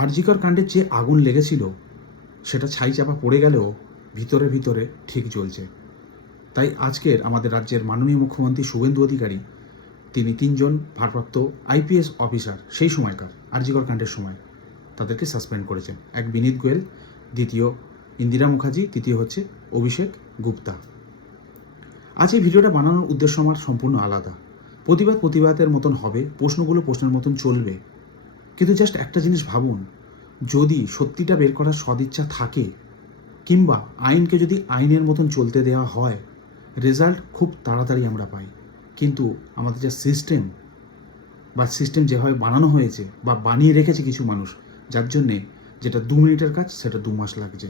আরজিকর কাণ্ডের যে আগুন লেগেছিল সেটা ছাই চাপা পড়ে গেলেও ভিতরে ভিতরে ঠিক জ্বলছে। তাই আজকের আমাদের রাজ্যের মাননীয় মুখ্যমন্ত্রী শুভেন্দু অধিকারী তিনি 3 জন ভারপ্রাপ্ত আইপিএস অফিসার সেই সময়কার আরজিকর কাণ্ডের সময় তাদেরকে সাসপেন্ড করেছেন। এক বিনীত গোয়েল, দ্বিতীয় ইন্দিরা মুখার্জি, তৃতীয় হচ্ছে অভিষেক গুপ্তা। আজ এই ভিডিওটা বানানোর উদ্দেশ্য আমার সম্পূর্ণ আলাদা। প্রতিবাদের মতন হবে, প্রশ্নগুলো প্রশ্নের মতন চলবে, কিন্তু জাস্ট একটা জিনিস ভাবুন, যদি সত্যিটা বের করার সদিচ্ছা থাকে কিংবা আইনকে যদি আইনের মতন চলতে দেওয়া হয়, রেজাল্ট খুব তাড়াতাড়ি আমরা পাই। কিন্তু আমাদের যা সিস্টেম যেভাবে বানানো হয়েছে বা বানিয়ে রেখেছে কিছু মানুষ, যার জন্যে যেটা 2 মিনিটের কাজ সেটা 2 মাস লাগছে।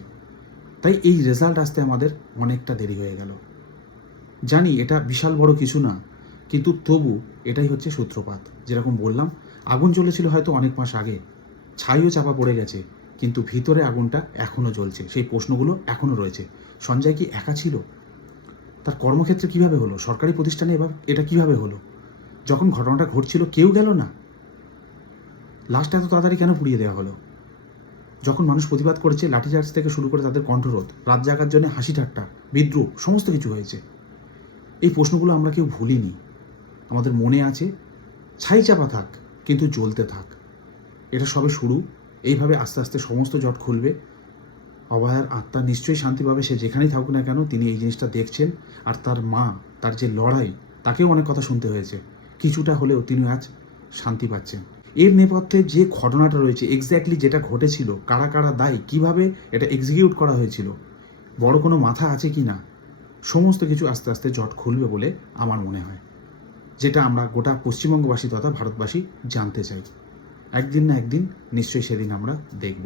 তাই এই রেজাল্ট আসতে আমাদের অনেকটা দেরি হয়ে গেল। জানি এটা বিশাল বড় কিছু না, কিন্তু তবু এটাই হচ্ছে সূত্রপাত। যেরকম বললাম, আগুন জ্বলেছিল হয়তো অনেক মাস আগে, ছাইও চাপা পড়ে গেছে, কিন্তু ভিতরে আগুনটা এখনও জ্বলছে, সেই প্রশ্নগুলো এখনও রয়েছে। সঞ্জয় কি একা ছিল? তার কর্মক্ষেত্রে কিভাবে হলো? সরকারি প্রতিষ্ঠানে এবার এটা কিভাবে হলো? যখন ঘটনাটা ঘটছিল কেউ গেল না, লাস্ট এত তাড়াতাড়ি কেন পুড়িয়ে দেওয়া হলো? যখন মানুষ প্রতিবাদ করেছে, লাঠিচার্জ থেকে শুরু করে তাদের কণ্ঠরোধ, রাত জাগার জন্য হাসি ঠাট্টা, বিদ্রুপ, সমস্ত কিছু হয়েছে। এই প্রশ্নগুলো আমরা কেউ ভুলিনি, আমাদের মনে আছে। ছাই চাপা থাক, কিন্তু জ্বলতে থাক। এটা সবে শুরু। এইভাবে আস্তে আস্তে সমস্ত জট খুলবে। অভয়ার আত্মা নিশ্চয়ই শান্তি পাবে, সে যেখানেই থাকুক না কেন। তিনি এই জিনিসটা দেখছেন, আর তার মা, তার যে লড়াই, তাকেও অনেক কথা শুনতে হয়েছে। কিছুটা হলেও তিনি আজ শান্তি পাচ্ছেন। এর নেপথ্যে যে ঘটনাটা রয়েছে, এক্স্যাক্টলি যেটা ঘটেছিল, কারা কারা দায়ী, কিভাবে এটা এক্সিকিউট করা হয়েছিল, বড় কোনো মাথা আছে কি না, সমস্ত কিছু আস্তে আস্তে জট খুলবে বলে আমার মনে হয়, যেটা আমরা গোটা পশ্চিমবঙ্গবাসী তথা ভারতবাসী জানতে চাই। একদিন না একদিন নিশ্চয়ই সেদিন আমরা দেখব।